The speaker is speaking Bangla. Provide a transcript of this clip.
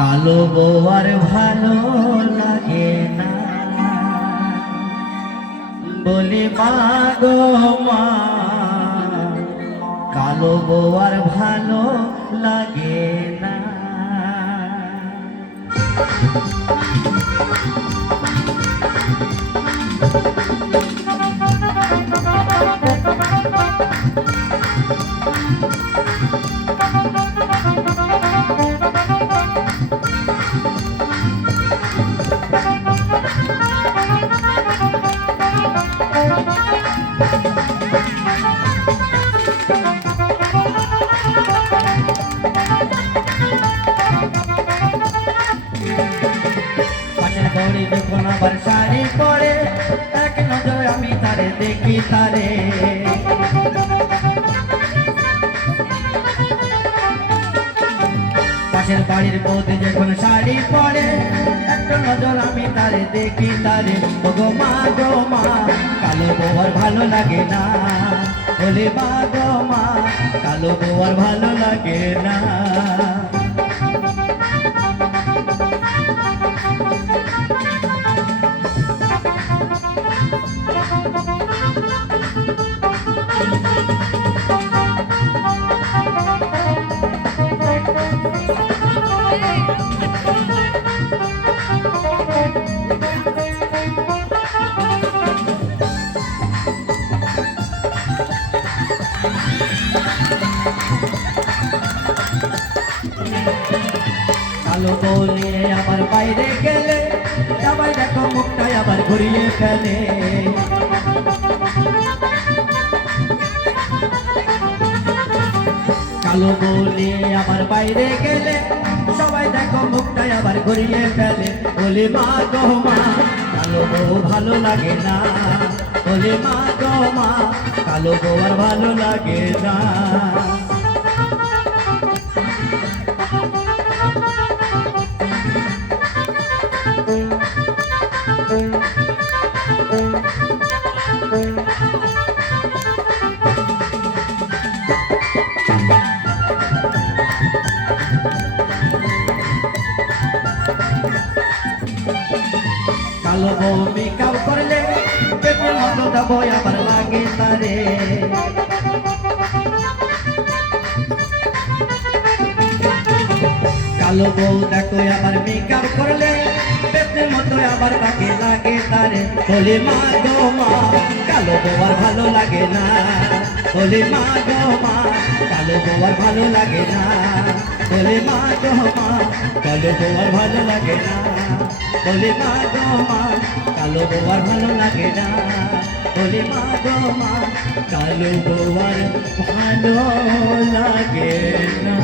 কালো বউ আর ভালো লাগে না, বলি মা গো মা, কালো বউ আর ভালো লাগে না। বড়ি যখন আবার শাড়ি পরে, এক নজর আমি তারে দেখি তারে। পাশের বাড়ির বৌদি যখন শাড়ি পরে, একটা নজর আমি তারে দেখি তারে। ওগো মা গো মা, কালো বউ আর ভালো লাগে না, বলি মা গো মা, কালো বউ আর ভালো লাগে না। কালো বউ নিয়ে আবার বাইরে গেলে, সবাই দেখো মুখটাই আবার ঘুরিয়ে ফেলে। কালো বউ নিয়ে আবার বাইরে গেলে, সবাই দেখো মুখটাই আবার ঘুরিয়ে ফেলে। বলি মা গো মা, কালো বউ ভালো লাগে না, বলি মা গো মা, কালো বউ আর ভালো লাগে না। কালো বউ মেকআপ করলে, পেটের মতো দেবো আবার লাগে তারে। কালো বউ দেখো আবার মেকআপ করলে, পেটের মতো আবার তাকে লাগে তারে। বলি মা গো মা, কালো বউ আর ভালো লাগে না, বলি মা গো মা, কালো বউ আর ভালো লাগে না, বলি মা গো মা, কালো বউ আর ভালো লাগে না, বলি মা গো মা, কালো বউ আর ভালো লাগে না, বলি মা গো মা, কালো বউ আর ভালো লাগে না।